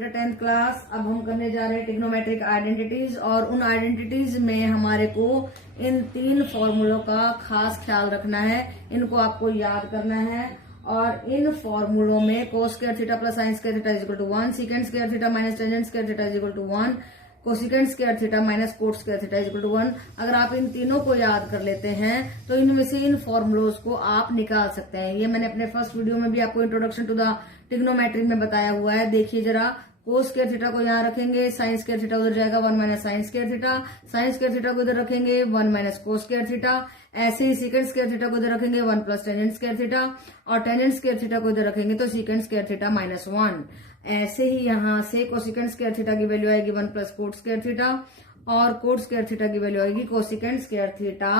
बेटा 10th class. अब हम करने जा रहे हैं ट्रिग्नोमेट्रिक आइडेंटिटीज, और उन आइडेंटिटीज में हमारे को इन 3 फॉर्मूलों का खास ख्याल रखना है। इनको आपको याद करना है, और इन फॉर्मूलों में cos square theta plus sine square theta is equal to 1, secant square theta minus tangent square theta is equal to 1, cosecant square theta minus cot square theta is equal to 1। अगर आप इन तीनों को याद कर लेते हैं तो इनमें से इन फॉर्मुलोज को आप निकाल सकते हैं। ये मैंने अपने फर्स्ट वीडियो में भी आपको इंट्रोडक्शन टू द ट्रिग्नोमेट्री में बताया हुआ है। देखिए जरा, कोस स्क्वायर थीटा को यहाँ रखेंगे, साइन स्क्वायर थीटा उधर जाएगा 1 minus sine square theta, sign square theta को इधर रखेंगे 1 माइनस कोस स्क्वायर थीटा। ऐसे ही सीकेंट स्क्वायर थीटा को इधर रखेंगे 1 प्लस टेंजेंट स्क्वायर थीटा, और टेंजेंट स्क्वायर थीटा को इधर रखेंगे तो सीकेंट स्क्वायर थीटा माइनस 1। ऐसे ही यहाँ से कोसिकेंट स्क्वायर थीटा की वैल्यू आएगी 1 प्लस कोट स्क्वायर थीटा, और कोट स्क्वायर थीटा की वैल्यू आएगी कोसिकेंट स्क्वायर थीटा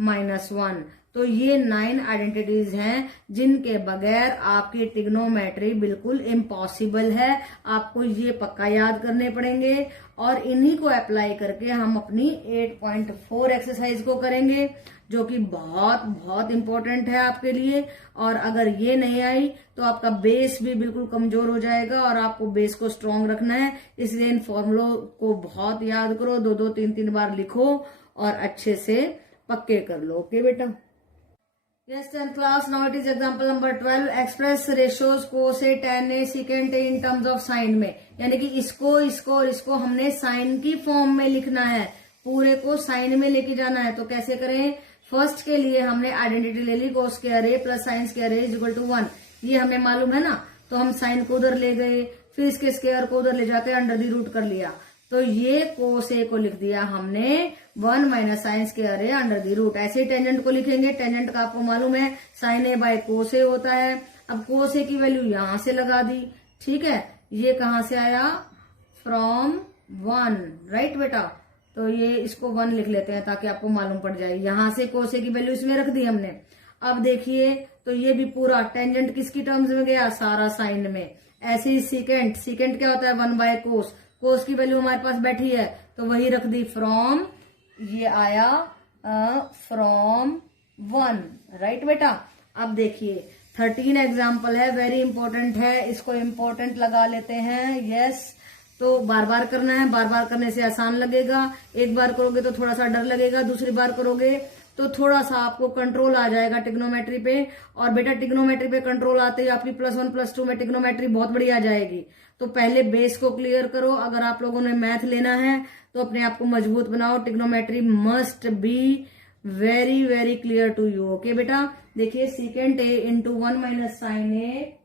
माइनस 1। तो ये 9 आइडेंटिटीज हैं जिनके बगैर आपकी ट्रिग्नोमेट्री बिल्कुल इम्पॉसिबल है। आपको ये पक्का याद करने पड़ेंगे, और इन्हीं को अप्लाई करके हम अपनी 8.4 एक्सरसाइज को करेंगे, जो कि बहुत बहुत इंपॉर्टेंट है आपके लिए। और अगर ये नहीं आई तो आपका बेस भी बिल्कुल कमजोर हो जाएगा, और आपको बेस को स्ट्रांग रखना है। इसलिए इन फॉर्मूलों को बहुत याद करो, 2-2, 3-3 बार लिखो और अच्छे से पक्के कर लो। ओके बेटा। Yes, 10th class. Now it is example number 12. Express ratios cos A, tan A, secant A in terms of sin में, यानी कि इसको और इसको हमने साइन की फॉर्म में लिखना है, पूरे को साइन में लेके जाना है। तो कैसे करें? फर्स्ट के लिए हमने आइडेंटिटी ले ली, cos square A plus sine square A is equal to 1। ये हमें मालूम है ना, तो हम साइन को उधर ले गए, फिर इसके स्क्वायर को उधर ले जाके अंडर दी रूट कर लिया। तो ये कोस ए को लिख दिया हमने 1 minus sine square A under the root. ऐसे ही टेंजेंट को लिखेंगे, टेंजेंट का आपको मालूम है sign A by cos A होता है। अब कोस ए की वैल्यू यहां से लगा दी, ठीक है। ये कहां से आया? फ्रॉम 1, राइट बेटा। तो ये इसको 1 लिख लेते हैं ताकि आपको मालूम पड़ जाए। यहां से कोस ए की वैल्यू इसमें रख दी हमने। अब देखिए, तो ये भी पूरा टेंजेंट किसकी टर्म्स में गया? सारा साइन में। ऐसे ही सीकेंट, सीकेंट क्या होता है? 1 बाय कोस, कोस की वैल्यू हमारे पास बैठी है तो वही रख दी फ्रॉम, ये आया फ्रॉम 1, राइट बेटा। अब देखिए 13 एग्जाम्पल है, वेरी इंपॉर्टेंट है, इसको इंपॉर्टेंट लगा लेते हैं। यस, तो बार बार करना है, बार बार करने से आसान लगेगा। एक बार करोगे तो थोड़ा सा डर लगेगा, दूसरी बार करोगे तो थोड़ा सा आपको कंट्रोल आ जाएगा ट्रिग्नोमेट्री पे। और बेटा ट्रिग्नोमेट्री पे कंट्रोल आते ही आपकी +1 +2 में ट्रिग्नोमेट्री बहुत बढ़िया जाएगी। तो पहले बेस को क्लियर करो। अगर आप लोगों ने मैथ लेना है तो अपने आप को मजबूत बनाओ। Trigonometry must be very very clear to you. Okay बेटा। देखिए secant A into 1 minus sine A,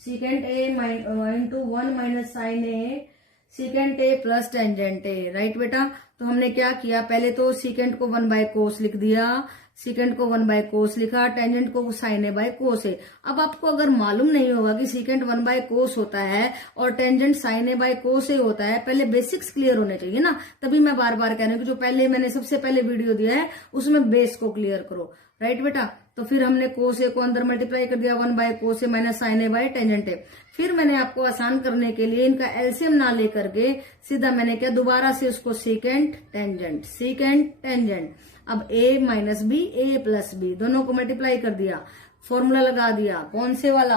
secant A into 1 minus sine A, secant A plus tangent A, right बेटा। तो हमने क्या किया? पहले तो सीकेंट को 1 बाय कोस लिख दिया, सीकेंट को 1 बाय कोस लिखा, टेंजेंट को sign A by cos A. अब आपको अगर मालूम नहीं होगा कि सीकेंट 1 बाय कोस होता है और tangent sine A by cos A होता है, पहले बेसिक्स क्लियर होने चाहिए ना। तभी मैं बार बार कह रही हूँ कि जो पहले मैंने सबसे पहले वीडियो दिया है उसमें बेस को क्लियर करो, राइट बेटा। तो फिर हमने कोस ए को अंदर मल्टीप्लाई कर दिया 1 by cos A minus sine A by tangent A. फिर मैंने आपको आसान करने के लिए इनका एलसीएम ना लेकर के सीधा मैंने क्या, दोबारा से उसको सीकेंट टेंजेंट, सीकेंट टेंजेंट। अब a minus B, a plus B, दोनों को मल्टीप्लाई कर दिया, फॉर्मूला लगा दिया। कौन से वाला?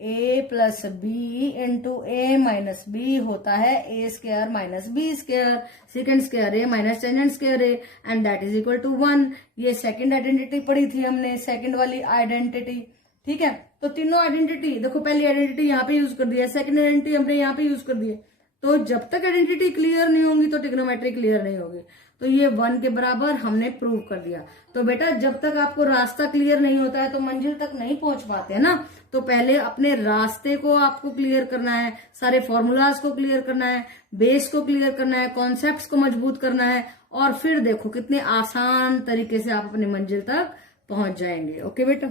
a plus B into A minus B होता है a square minus B square, secant square a minus tangent square a, and that is equal to 1। ये सेकंड आइडेंटिटी पढ़ी थी हमने, सेकंड वाली आइडेंटिटी, ठीक है। तो तीनों आइडेंटिटी देखो, पहली आइडेंटिटी यहाँ पे यूज कर दिया, सेकंड आइडेंटिटी हमने यहाँ पे यूज कर दी। तो जब तक आइडेंटिटी क्लियर नहीं होगी तो ट्रिग्नोमेट्री क्लियर नहीं होगी। तो ये 1 के बराबर हमने प्रूव कर दिया। तो बेटा जब तक आपको रास्ता क्लियर नहीं होता है तो मंजिल तक नहीं पहुंच पाते ना। तो पहले अपने रास्ते को आपको क्लियर करना है, सारे फॉर्मूलाज को क्लियर करना है, बेस को क्लियर करना है, कॉन्सेप्ट्स को मजबूत करना है, और फिर देखो कितने आसान तरीके से आप अपनी मंजिल तक पहुंच जाएंगे। ओके बेटा।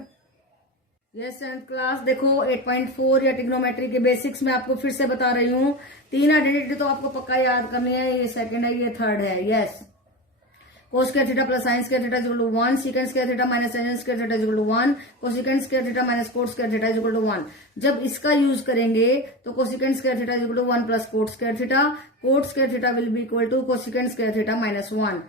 Yes 10th class. देखो 8.4 या ट्रिग्नोमेट्री के बेसिक्स में आपको फिर से बता रही हूँ। 3 आइडेंटिटी तो आपको पक्का याद करनी है, ये सेकंड है, ये थर्ड है। Yes, cos square theta plus sine square theta is equal to 1, secant square theta minus tangent square theta is equal to 1, cosecant square theta minus cot square theta is equal to 1। जब इसका use करेंगे तो cosecant square theta is equal to 1 plus cot square theta, cot square theta will be equal to cosecant square theta minus 1।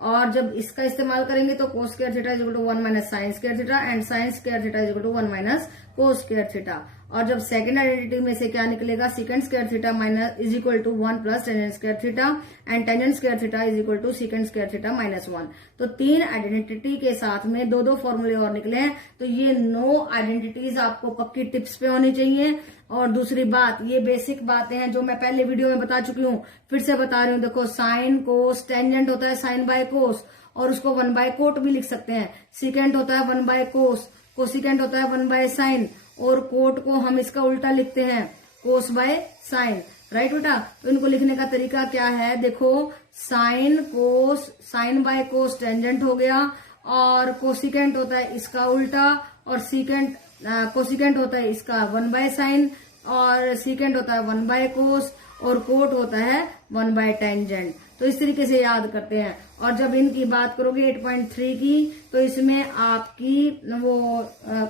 और जब इसका इस्तेमाल करेंगे तो cos square theta is equal to 1 minus sine square theta, and sine square theta is equal to 1 minus cos square theta. और जब second identity में से क्या निकलेगा, secant square theta minus is equal to 1 plus tangent square theta and tangent square theta is equal to secant square theta minus 1। तो 3 identity के साथ में दो फॉर्मूले और निकले हैं। तो ये 9 आइडेंटिटीज आपको पक्की टिप्स पे होनी चाहिए। और दूसरी बात, ये बेसिक बातें हैं जो मैं पहले वीडियो में बता चुकी हूँ, फिर से बता रही हूँ। देखो साइन कोस, टेंजेंट होता है साइन बाय कोस और उसको 1 बाय कोट भी लिख सकते हैं। सीकेंट होता है 1 बाय कोस, कोसिकेंट होता है 1 बाय साइन और कोट को हम इसका उल्टा लिखते हैं कोस बाय साइन। राइट बेटा, तो इनको लिखने का तरीका क्या है, देखो sine cos, sine by cos tangent हो गया और कोसिकेंट होता है इसका उल्टा और सीकेंट कोसिकेंट होता है इसका 1 बाय साइन और सीकेंट होता है 1 बाय कोस और कोट होता है 1 बाय टेंजेंट। तो इस तरीके से याद करते हैं। और जब इनकी बात करोगे 8.3 की, तो इसमें आपकी वो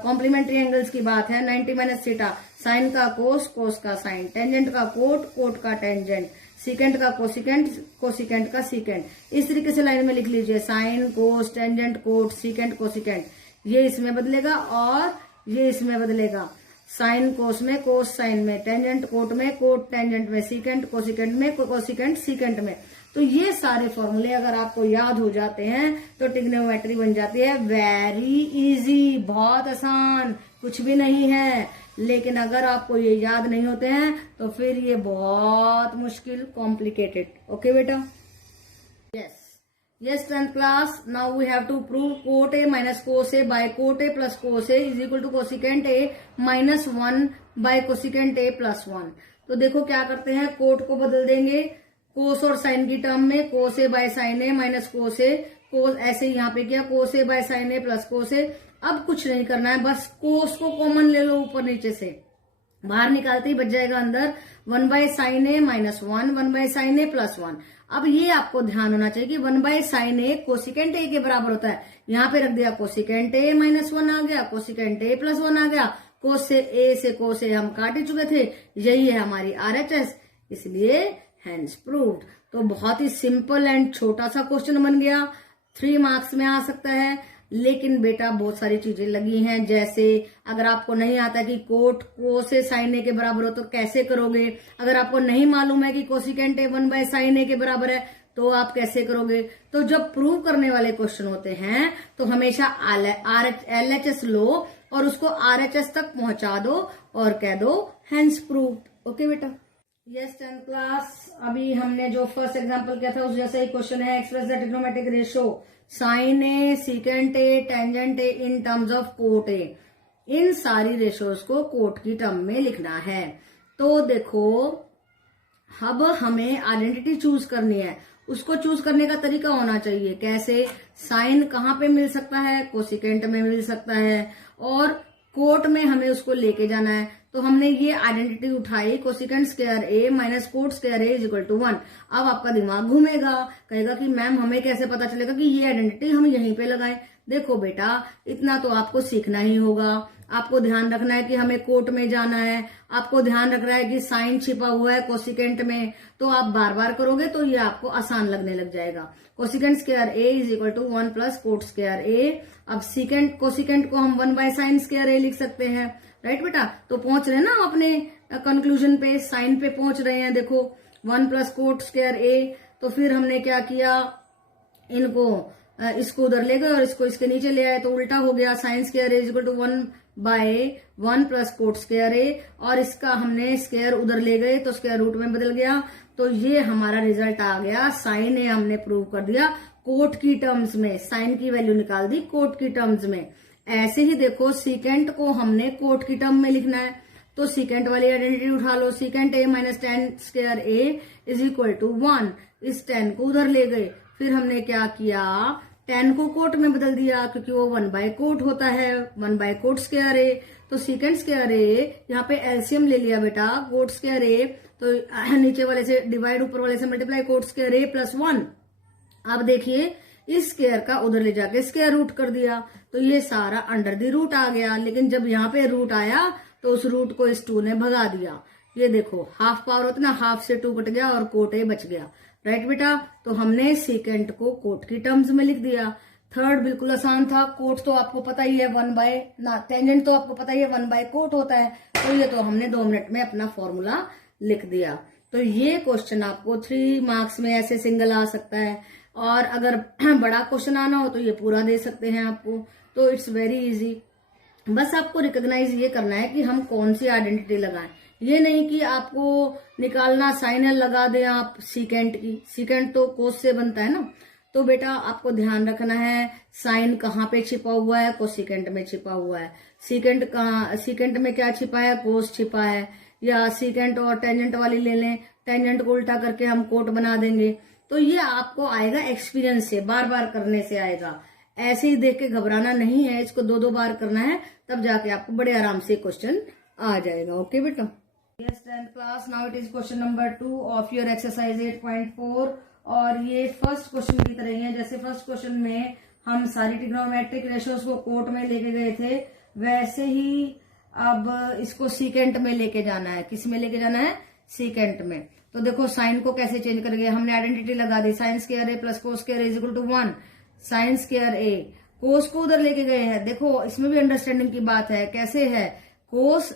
कॉम्प्लीमेंट्री एंगल्स की बात है। 90 माइनस थीटा, साइन का कोस, कोस का साइन, टेंजेंट का कोट, कोट का टेंजेंट, सीकेंट का कोसिकेंट, कोसिकेंट का सीकेंट। इस तरीके से लाइन में लिख लीजिए, sine cos tangent cot secant cosecant. ये इसमें बदलेगा और ये इसमें बदलेगा, साइन कोस में, कोस साइन में, टेंजेंट कोट में, कोट टेंजेंट में, सीकेंट कोसिकेंट में, कोसिकेंट सीकेंट में। तो ये सारे फॉर्मूले अगर आपको याद हो जाते हैं तो ट्रिग्नोमेट्री बन जाती है वेरी इजी, बहुत आसान, कुछ भी नहीं है। लेकिन अगर आपको ये याद नहीं होते हैं तो फिर ये बहुत मुश्किल, कॉम्प्लिकेटेड। ओके बेटा, Yes, 10th class. Now we have to prove cot A minus cos A by cot A plus cos A is equal to cosecant A minus 1 by cosecant A plus 1. तो देखो क्या करते हैं, coat को बदल देंगे कोस और साइन की टर्म में, cos A by sine A minus cos A, cos ऐसे यहाँ पे किया cos A by sine A plus cos A. अब कुछ नहीं करना है, बस कोस को कॉमन ले लो, ऊपर नीचे से बाहर निकालते ही बच जाएगा अंदर 1 by sine A minus 1, 1 by sine A plus 1। अब ये आपको ध्यान होना चाहिए कि 1 by sine A cosecant A के बराबर होता है। यहाँ पे रख दिया कोसिकेंट ए माइनस 1 आ गया, कोसिकेंट ए प्लस 1 आ गया। कोस से ए से कोस ए हम काट ही चुके थे, यही है हमारी RHS, इसलिए हैंस प्रूव्ड। तो बहुत ही सिंपल एंड छोटा सा क्वेश्चन बन गया, 3 मार्क्स में आ सकता है। लेकिन बेटा बहुत सारी चीजें लगी हैं, जैसे अगर आपको नहीं आता कि कोट कोस ए साइन ए के बराबर हो तो कैसे करोगे, अगर आपको नहीं मालूम है कि कोसिकेंट ए 1 बाय साइन ए के बराबर है तो आप कैसे करोगे। तो जब प्रूव करने वाले क्वेश्चन होते हैं तो हमेशा LHS लो और उसको RHS तक पहुंचा दो और कह दो हैंस प्रूव्ड। ओके बेटा, यस 10th क्लास। अभी हमने जो फर्स्ट एग्जांपल किया था उस जैसा ही क्वेश्चन है, express the trigonometric ratio sine A, secant A, tangent A in terms of cot A. इन सारी रेशियोज को कोट की टर्म में लिखना है। तो देखो अब हमें आइडेंटिटी चूज करनी है, उसको चूज करने का तरीका होना चाहिए। कैसे, साइन कहाँ पे मिल सकता है, कोसिकेंट में मिल सकता है और कोट में हमें उसको लेके जाना है। तो हमने ये आइडेंटिटी उठाई, cosecant square A minus cot square A is equal to 1। अब आपका दिमाग घूमेगा, कहेगा कि मैम हमें कैसे पता चलेगा कि ये आइडेंटिटी हम यहीं पे लगाएं। देखो बेटा, इतना तो आपको सीखना ही होगा। आपको ध्यान रखना है कि हमें कोट में जाना है, आपको ध्यान रखना है कि साइन छिपा हुआ है कोसिकेंट में। तो आप बार बार करोगे तो ये आपको आसान लगने लग जाएगा। Cosecant square A is equal to 1 plus cot square A. अब सीकेंट कोसिकेंट को हम 1 बाय साइन स्क्वायर ए लिख सकते हैं। राइट बेटा, तो पहुंच रहे हैं ना अपने कंक्लूजन पे, साइन पे पहुंच रहे हैं। देखो 1 प्लस कोट स्क्वायर ए। तो फिर हमने क्या किया, इनको इसको उधर ले गए और इसको इसके नीचे ले आए तो उल्टा हो गया, sine square A is equal to 1 by 1 plus cot square A. और इसका हमने स्क्वायर उधर ले गए तो स्क्वायर रूट में बदल गया। तो ये हमारा रिजल्ट आ गया, साइन ए हमने प्रूव कर दिया कोट की टर्म्स में, साइन की वैल्यू निकाल दी कोट की टर्म्स में। ऐसे ही देखो सीकेंट को हमने कोट की टर्म में लिखना है तो सीकेंट वाली आइडेंटिटी उठा लो, secant A minus tan square A is equal to 1। इस 10 को उधर ले गए, फिर हमने क्या किया, 10 को कोट में बदल दिया क्योंकि वो 1 बाय कोट होता है, 1 बाय कोट स्क्वायर ए। तो सीकेंट स्क्वायर ए यहाँ पे एलसीएम ले लिया बेटा, कोट स्क्वायर ए तो नीचे वाले से डिवाइड, ऊपर वाले से multiply, coat square A plus 1। अब देखिए इस स्क्वायर का उधर ले जाके स्क्वायर रूट कर दिया तो ये सारा अंडर द रूट आ गया। लेकिन जब यहाँ पे रूट आया तो उस रूट को इस 2 ने भगा दिया। ये देखो हाफ पावर होती ना, हाफ से 2 कट गया और कोट ए बच गया। राइट बेटा, तो हमने सीकेंट को कोट की टर्म्स में लिख दिया। थर्ड बिल्कुल आसान था। कोट तो आपको पता ही है 1 बाय ना, टेंजेंट तो आपको पता ही है 1 बाय कोट होता है। तो ये तो हमने 2 मिनट में अपना फॉर्मूला लिख दिया। तो ये क्वेश्चन आपको 3 मार्क्स में ऐसे सिंगल आ सकता है, और अगर बड़ा क्वेश्चन आना हो तो ये पूरा दे सकते हैं आपको। तो इट्स वेरी इजी। बस आपको रिकॉग्नाइज ये करना है कि हम कौन सी आइडेंटिटी लगाएं। ये नहीं कि आपको निकालना साइन एल लगा दें आप सीकेंट की। सीकेंट तो कोस से बनता है ना। तो बेटा आपको ध्यान रखना है साइन कहाँ पे छिपा हुआ है, कोसिकेंट में छिपा हुआ है। सीकेंट कहाँ, सीकेंट में क्या छिपा है, कोस छिपा है। या सीकेंट और टेंजेंट वाली ले लें, टेंजेंट को उल्टा करके हम कोट बना देंगे। तो ये आपको आएगा एक्सपीरियंस से, बार बार करने से आएगा। ऐसे ही देख के घबराना नहीं है, इसको 2-2 बार करना है, तब जाके आपको बड़े आराम से क्वेश्चन आ जाएगा। ओके बेटा। Yes 10th class, now it is question number 2 of your exercise 8.4। और ये फर्स्ट क्वेश्चन की तरह ही है। जैसे फर्स्ट क्वेश्चन में हम सारी ट्रिग्नोमेट्रिक रेशियोज को कोट में लेके गए थे, वैसे ही अब इसको सीकेंट में लेके जाना है। किस में लेके जाना है, सीकेंट में। तो देखो साइन को कैसे चेंज करेंगे, हमने आइडेंटिटी लगा दी, sine square A plus cos square is equal to 1। Sine square A, cos को उधर लेके गए हैं। देखो इसमें भी अंडरस्टैंडिंग की बात है। कैसे है, कोस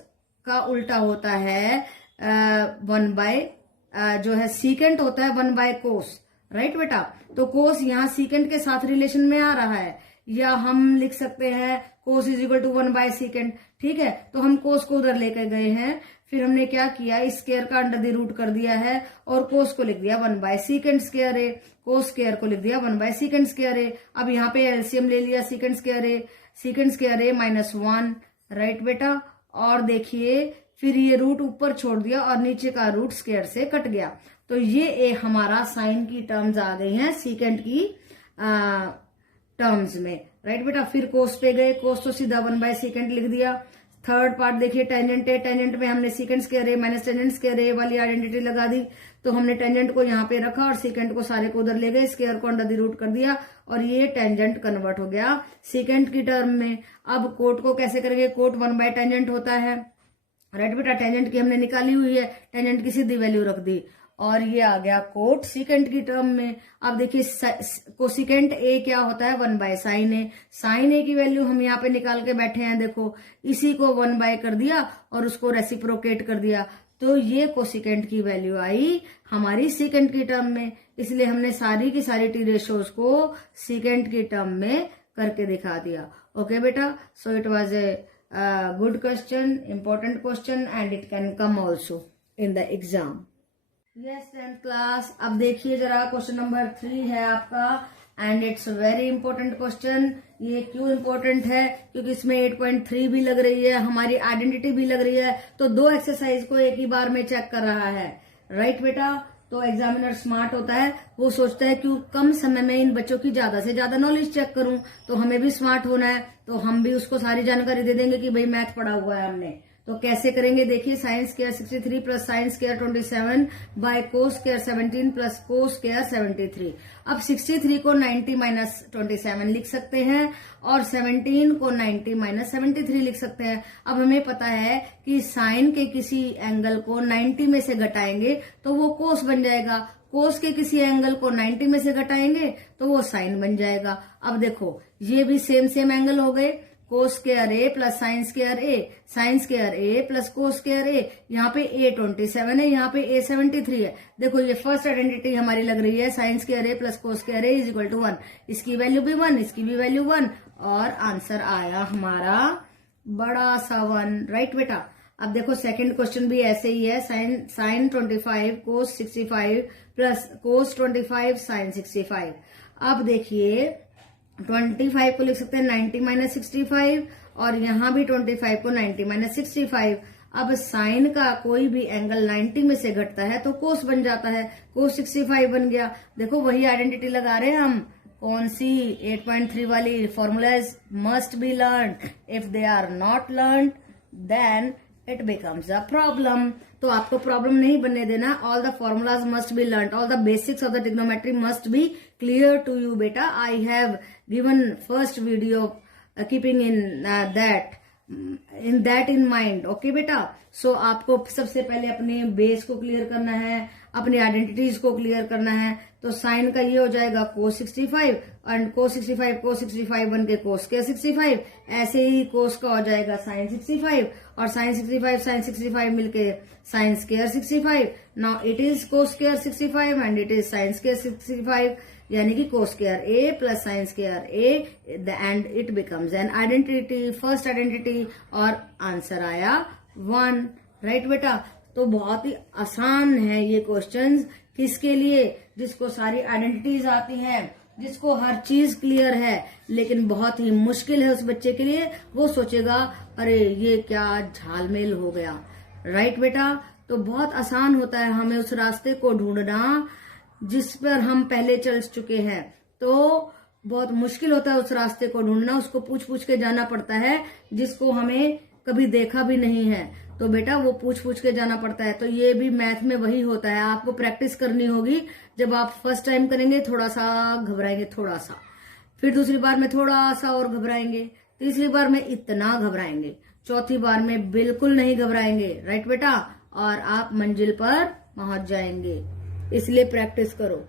का उल्टा होता है 1 बाय जो है सीकेंट होता है 1 बाय कोस, राइट बेटा। तो कोस यहाँ सीकेंट के साथ रिलेशन में आ रहा है, या हम लिख सकते हैं cos is equal to 1 by secant. ठीक है, तो हम कोस को उधर लेकर गए हैं, फिर हमने क्या किया, इस स्क्वायर का अंडर द रूट कर दिया है और कोस को लिख दिया 1 by secant square A, cos square को लिख दिया 1 बाय सीकेंट स्क्वायर ए। अब यहाँ पे एलसीएम ले लिया secant square A minus 1, right बेटा। और देखिए फिर ये रूट ऊपर छोड़ दिया और नीचे का रूट स्क्वायर से कट गया। तो ये हमारा साइन की टर्म्स आ गई हैं सीकेंट की टर्म्स में, राइट बेटा। फिर कोस पे गए, कोस तो सीधा 1 बाय सीकेंट लिख दिया। थर्ड पार्ट देखिए टेंजेंट है, टेंजेंट में हमने secant square A minus tangent square ए वाली आइडेंटिटी लगा दी। तो हमने टेंजेंट को यहाँ पे रखा और सीकेंट को सारे को उधर ले गए, स्क्वायर को अंडर द रूट कर दिया और ये टेंजेंट कन्वर्ट हो गया सीकेंट की टर्म में। अब कोट को कैसे करेंगे, कोट 1 बाय टेंजेंट होता है, राइट बेटा। टेंजेंट की हमने निकाली हुई है, टेंजेंट की सीधी वैल्यू रख दी और ये आ गया कोट सीकेंट की टर्म में। अब देखिए कोसिकेंट ए क्या होता है, 1 बाय साइन ए। साइन ए की वैल्यू हम यहाँ पे निकाल के बैठे हैं, देखो इसी को 1 बाय कर दिया और उसको रेसिप्रोकेट कर दिया। तो ये कोसिकेंट की वैल्यू आई हमारी सीकेंट की टर्म में, इसलिए हमने सारी की सारी टी रेशोज को सीकेंट की टर्म में करके दिखा दिया। ओके बेटा, so it was a good question, important question, and it can come also in the exam. Yes 10th class, अब देखिए जरा क्वेश्चन नंबर 3 है आपका, and it's very important question. ये क्यों इंपॉर्टेंट है, क्योंकि इसमें 8.3 भी लग रही है, हमारी आइडेंटिटी भी लग रही है। तो 2 एक्सरसाइज को एक ही बार में चेक कर रहा है, राइट बेटा। तो एग्जामिनर स्मार्ट होता है, वो सोचता है कि कम समय में इन बच्चों की ज्यादा से ज्यादा नॉलेज चेक करूं, तो हमें भी स्मार्ट होना है। तो हम भी उसको सारी जानकारी दे देंगे कि भाई मैथ पढ़ा हुआ है हमने। तो कैसे करेंगे, देखिए sine square 63 plus sine square 27 bye cos square 17 plus cos square 73। अब 63 को 90 माइनस 27 लिख सकते हैं और 17 को 90 माइनस 73 लिख सकते हैं। अब हमें पता है कि साइन के किसी एंगल को 90 में से घटाएंगे तो वो कोस बन जाएगा, कोस के किसी एंगल को 90 में से घटाएंगे तो वो साइन बन जाएगा। अब देखो ये भी सेम एंगल हो गए, कोस square A plus sine square A, sine square A plus cos square ए। यहाँ पे ए 27 है, यहाँ पे ए 73 है। देखो ये फर्स्ट आइडेंटिटी हमारी लग रही है, sine square A plus cos square A is equal to 1। इसकी वैल्यू भी 1, इसकी भी वैल्यू 1 और आंसर आया हमारा बड़ा सा 1, राइट बेटा। अब देखो सेकंड क्वेश्चन भी ऐसे ही है, साइन 25 कोस 65 प्लस कोस 25 साइन 65। अब देखिए 25 को लिख सकते हैं 90 माइनस 65 और यहाँ भी 25 को 90 माइनस 65। अब साइन का कोई भी एंगल 90 में से घटता है तो कोस बन जाता है, कोस 65 बन गया। देखो वही आइडेंटिटी लगा रहे हैं हम, कौन सी 8.3 वाली, formulas must be learn, if they are not learn then it becomes a problem. तो आपको प्रॉब्लम नहीं बनने देना, all the formulas must be learn, all the basics of the trigonometry must be clear to you बेटा। I have given first video keeping in that in mind, okay बेटा। So आपको सबसे पहले अपने बेस को क्लियर करना है, अपनी आइडेंटिटीज को क्लियर करना है। तो साइन का ये हो जाएगा cos 65 एंड cos 65 बन के cos स्क्वायर 65। ऐसे ही cos का हो जाएगा sin 65 और sin 65 मिलके sin square 65। Now it is cos square 65 and it is sin square 65, यानी कि cos square a plus sin square a and it becomes an identity, first identity, और answer आया 1। राइट बेटा, तो बहुत ही आसान है ये क्वेश्चंस। किसके लिए? जिसको सारी आइडेंटिटीज आती हैं, जिसको हर चीज क्लियर है, लेकिन बहुत ही मुश्किल है उस बच्चे के लिए। वो सोचेगा अरे ये क्या झालमेल हो गया। राइट बेटा, तो बहुत आसान होता है हमें उस रास्ते को ढूंढना जिस पर हम पहले चल चुके हैं। तो बहुत मुश्किल होता है उस रास्ते को ढूंढना, उसको पूछ पूछ के जाना पड़ता है जिसको हमें कभी देखा भी नहीं है। तो बेटा वो पूछ पूछ के जाना पड़ता है। तो ये भी मैथ में वही होता है, आपको प्रैक्टिस करनी होगी। जब आप फर्स्ट टाइम करेंगे थोड़ा सा घबराएंगे, थोड़ा सा, फिर दूसरी बार में थोड़ा सा और घबराएंगे, तीसरी बार में इतना घबराएंगे, चौथी बार में बिल्कुल नहीं घबराएंगे। राइट बेटा, और आप मंजिल पर पहुंच जाएंगे, इसलिए प्रैक्टिस करो।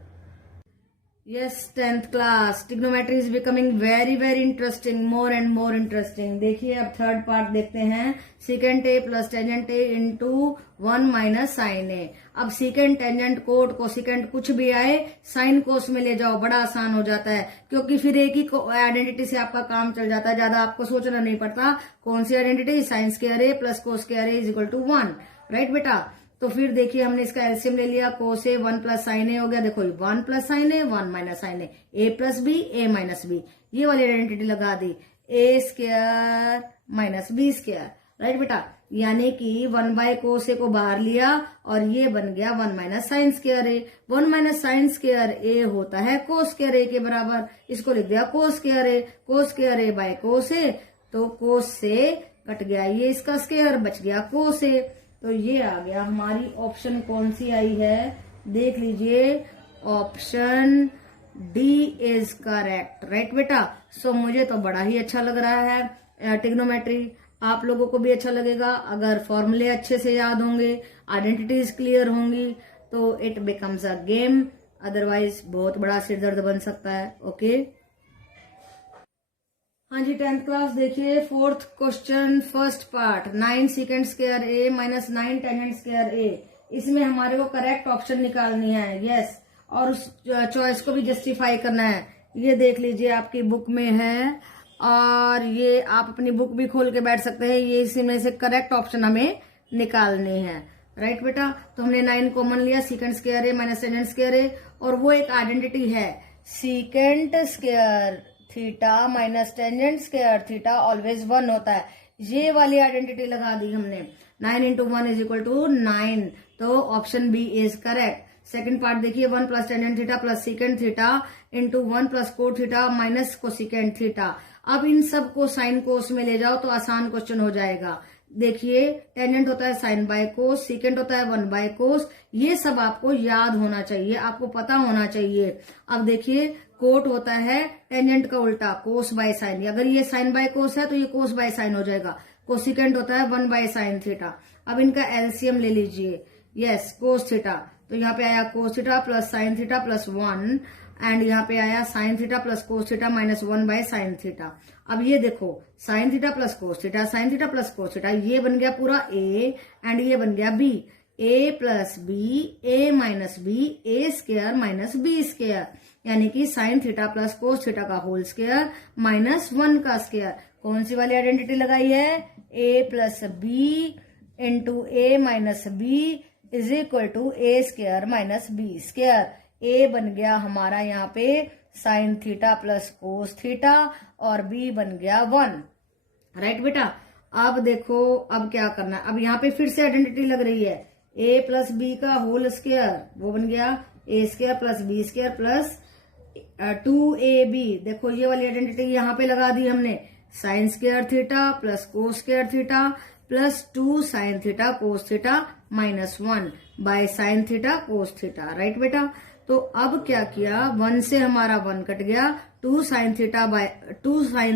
Yes 10th class, trigonometry is becoming very very interesting, more and more interesting. देखिए अब थर्ड पार्ट देखते हैं। Secant A plus tangent A into 1 minus sine A. अब सीकेंट, टेंजेंट, कोट, कोसिकेंट कुछ भी आए साइन कोस में ले जाओ, बड़ा आसान हो जाता है, क्योंकि फिर एक ही आइडेंटिटी से आपका काम चल जाता है, ज्यादा आपको सोचना नहीं पड़ता। कौन सी identity? Sine square A plus cos square A is equal to 1। Right बेटा, तो फिर देखिए हमने इसका एलसीएम ले लिया, कोस ए 1 प्लस साइन ए हो गया। देखो 1 plus sine A 1 minus sine A plus B A minus B, ये वाली आइडेंटिटी लगा दी, A square minus B square. Right बेटा, यानी कि 1 बाय कोस ए को बाहर लिया और ये बन गया 1 minus sine square A. 1 minus sine square ए होता है कोस स्क्वायर ए के बराबर, इसको लिख दिया cos square A. Cos square A by cos A, तो कोस से कट गया ये इसका स्क्वायर, बच गया कोस ए। तो ये आ गया हमारी ऑप्शन कौन सी आई है, देख लीजिए, option D is correct. Right बेटा, सो मुझे तो बड़ा ही अच्छा लग रहा है ट्रिग्नोमेट्री, आप लोगों को भी अच्छा लगेगा अगर फॉर्मूले अच्छे से याद होंगे, आइडेंटिटीज क्लियर होंगी, तो it becomes a game, otherwise बहुत बड़ा सिरदर्द बन सकता है। ओके हाँ जी 10th क्लास देखिए, fourth question first part, 9 secant square A minus 9 tangent square A. इसमें हमारे को करेक्ट ऑप्शन निकालनी है। यस, और उस चॉइस को भी जस्टिफाई करना है। ये देख लीजिए आपकी बुक में है, और ये आप अपनी बुक भी खोल के बैठ सकते हैं। ये इसमें से करेक्ट ऑप्शन हमें निकालनी है। राइट बेटा, तो हमने 9 कॉमन लिया, secant square A minus tangent square A, और वो एक आइडेंटिटी है, secant square theta minus tangent square theta always 1 होता है। ये वाली आइडेंटिटी लगा दी हमने, 9 इंटू 1 इज इक्वल टू 9, तो option B is correct. Second part देखिए, 1 plus tangent theta plus secant theta into 1 plus cot theta minus cosecant theta. अब इन सब को साइन कोस में ले जाओ तो आसान क्वेश्चन हो जाएगा। देखिए टेंजेंट होता है साइन बाय कोस, सीकेंट होता है 1 बाय कोस, ये सब आपको याद होना चाहिए, आपको पता होना चाहिए। अब देखिए कोट होता है टेंजेंट का उल्टा, कोस बाय साइन, अगर ये साइन बाय कोस है तो ये कोस बाय साइन हो जाएगा। कोसिकेंट होता है 1 बाय साइन थीटा। अब इनका एलसीएम ले लीजिए, यस कोस थीटा, तो यहाँ पे आया cos theta plus sign theta plus 1, and यहाँ पे आया sign theta plus cos theta minus 1 by sine theta. अब ये देखो sign theta plus cos theta, sine theta plus cos theta, ये बन गया पूरा ए एंड ये बन गया B, A plus B A minus B A square minus B square, यानी कि sign theta plus cos theta का होल स्क्वायर माइनस 1 का स्क्वायर। कौन सी वाली आइडेंटिटी लगाई है, A plus B into A minus B is equal to A square minus B square. A बन गया हमारा यहाँ पे sine theta plus cos theta और बी बन गया 1। राइट बेटा, अब देखो अब क्या करना है, अब यहाँ पे फिर से आइडेंटिटी लग रही है, ए प्लस बी का होल स्क्वायर, वो बन गया A square plus B square plus 2ab। देखो ये वाली आइडेंटिटी यहाँ पे लगा दी हमने, sign square theta plus cos square theta plus 2 sine theta cos theta minus 1 by sine theta cos theta. Right बेटा, तो अब क्या किया, 1 से हमारा 1 कट गया, 2 sine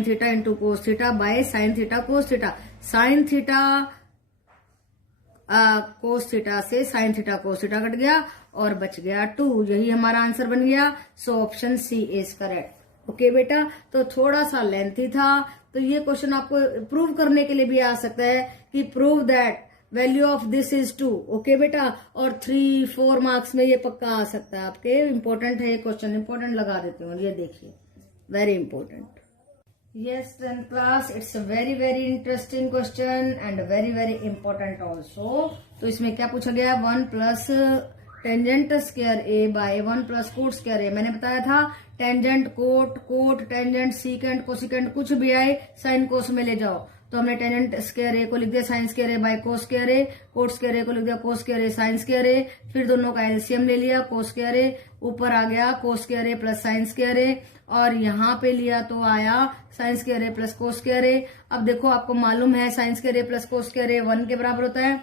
theta into cos theta by sine theta cos theta. Sine theta cos theta से sine theta cos theta cut गया और बच गया 2। यही हमारा आंसर बन गया। So option C is correct. Okay बेटा, तो थोड़ा सा लेंथी था, तो ये क्वेश्चन आपको प्रूव करने के लिए भी आ सकता है कि prove that value of this is 2। Okay बेटा, और 3-4 मार्क्स में ये पक्का आ सकता है आपके। इंपॉर्टेंट है ये क्वेश्चन, इंपॉर्टेंट लगा देती हूँ। ये देखिए, very important. Yes, 10th class, it's a very very interesting question and very very important also. तो इसमें क्या पूछा गया? 1 plus tangent square A by 1 plus cot square A. मैंने बताया था tangent cot, cot tangent secant cosecant कुछ भी आए साइन कोस में ले जाओ। तो हमने टेंजेंट स्क्वायर ए को लिख दिया sine square A by cos square A, cot square A को लिख दिया cos square A sine square A, फिर दोनों का एलसीएम ले लिया कोस स्क्वायर ए, ऊपर आ गया cos square A plus sine square A, और यहाँ पे लिया तो आया sine square A plus cos square A. अब देखो आपको मालूम है sine square A plus cos square A 1 के बराबर होता है,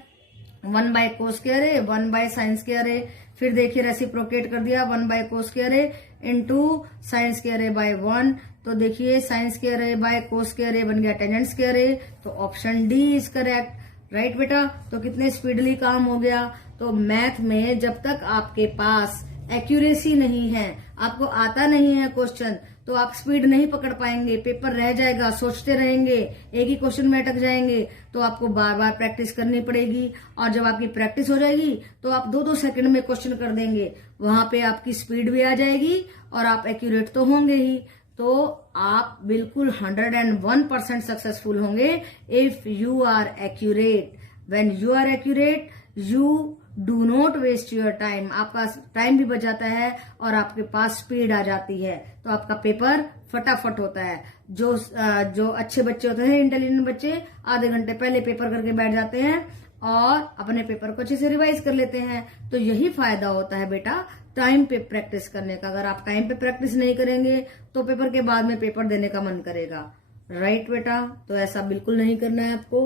1 by cos square A 1 by sine square A. फिर देखिए रेसिप्रोकेट कर दिया 1 by cos square A into sine square A by 1। तो देखिए sign square A by cos square A बन गया टेंजेंट स्क्वायर ए। तो option D is correct. Right बेटा, तो कितने स्पीडली काम हो गया। तो मैथ में जब तक आपके पास एक्यूरेसी नहीं है, आपको आता नहीं है क्वेश्चन, तो आप स्पीड नहीं पकड़ पाएंगे, पेपर रह जाएगा, सोचते रहेंगे, एक ही क्वेश्चन में अटक जाएंगे। तो आपको बार बार प्रैक्टिस करनी पड़ेगी, और जब आपकी प्रैक्टिस हो जाएगी तो आप 2-2 सेकंड में क्वेश्चन कर देंगे। वहां पे आपकी स्पीड भी आ जाएगी और आप एक्यूरेट तो होंगे ही। तो आप बिल्कुल 101% सक्सेसफुल होंगे if you are accurate. When you are accurate you do not waste your time. आपका टाइम भी बचाता है और आपके पास स्पीड आ जाती है, तो आपका पेपर फटाफट होता है। जो अच्छे बच्चे होते हैं, इंटेलिजेंट बच्चे, आधे घंटे पहले पेपर करके बैठ जाते हैं और अपने पेपर को अच्छे से रिवाइज कर लेते हैं। तो यही फायदा होता है बेटा टाइम पे प्रैक्टिस करने का। अगर आप टाइम पे प्रैक्टिस नहीं करेंगे तो पेपर के बाद में पेपर देने का मन करेगा। राइट बेटा, तो ऐसा बिल्कुल नहीं करना है आपको।